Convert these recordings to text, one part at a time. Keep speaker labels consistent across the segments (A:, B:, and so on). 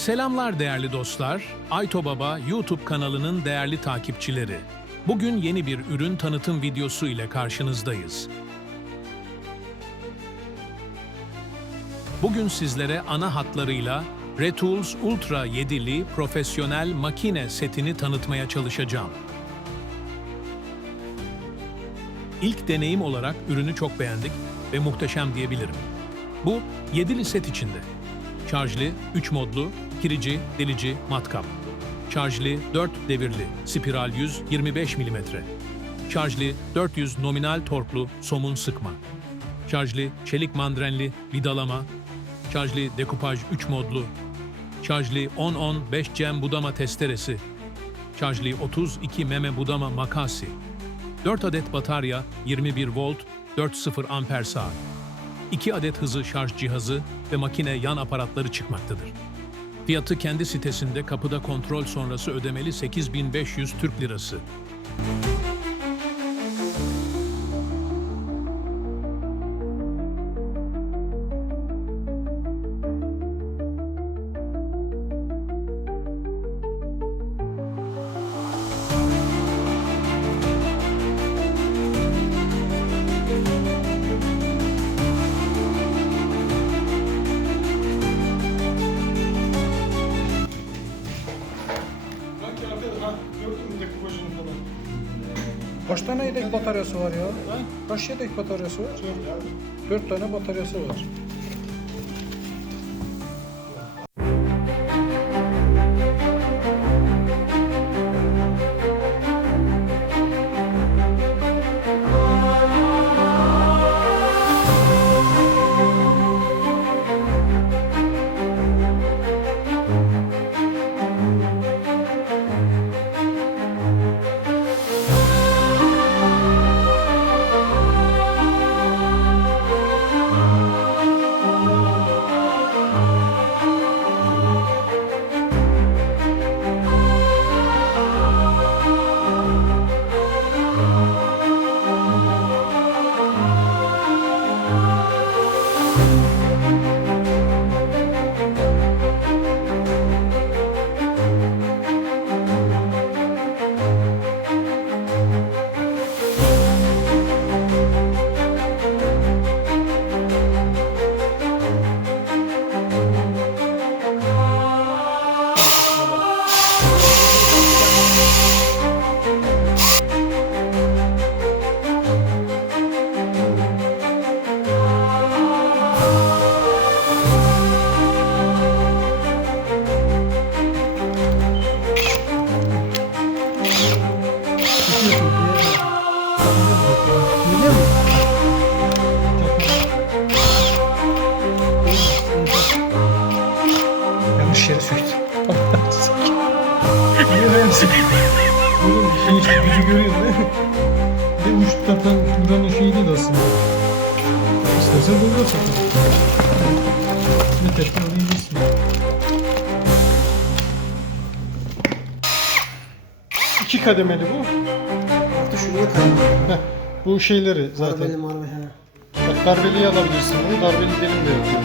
A: Selamlar değerli dostlar. Ayto Baba YouTube kanalının değerli takipçileri. Bugün yeni bir ürün tanıtım videosu ile karşınızdayız. Bugün sizlere ana hatlarıyla Retools Ultra 7'li profesyonel makine setini tanıtmaya çalışacağım. İlk deneyim olarak ürünü çok beğendik ve muhteşem diyebilirim. Bu 7'li set içinde. Şarjlı, 3 modlu, kirici, delici, matkap. Şarjlı, 4 devirli, spiral 100, 25 mm. Şarjlı, 400 nominal torklu, somun sıkma. Şarjlı, çelik mandrenli, vidalama. Şarjlı, dekupaj 3 modlu. Şarjlı, 10-10 5 cem budama testeresi. Şarjlı, 32 meme budama makasi. 4 adet batarya, 21 volt, 4.0 amper saat. 2 adet hızlı şarj cihazı ve makine yan aparatları çıkmaktadır. Fiyatı kendi sitesinde kapıda kontrol sonrası ödemeli 8500 Türk Lirası.
B: Kaç tane yedek bataryası var ya? Kaç yedek bataryası var? Dört tane bataryası var. Biliyor musun? Yanlış yere söktüm.
C: Niye ben Oğlum şey gücü görüyor değil mi? Bir de uç tatan buranın şeyi değil aslında. İstersen burada satalım. Yeter ki orayı bilsin. İki kademeli bu.
D: Artı şuraya kaydı.
C: Bu şeyleri zaten.
D: Marbeli marbe he.
C: Bak darbeliyi alabilirsin bunu. Darbeli delim de yapıyor.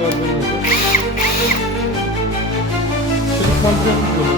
C: Darbeli. Çelik mandalya kullanıyor.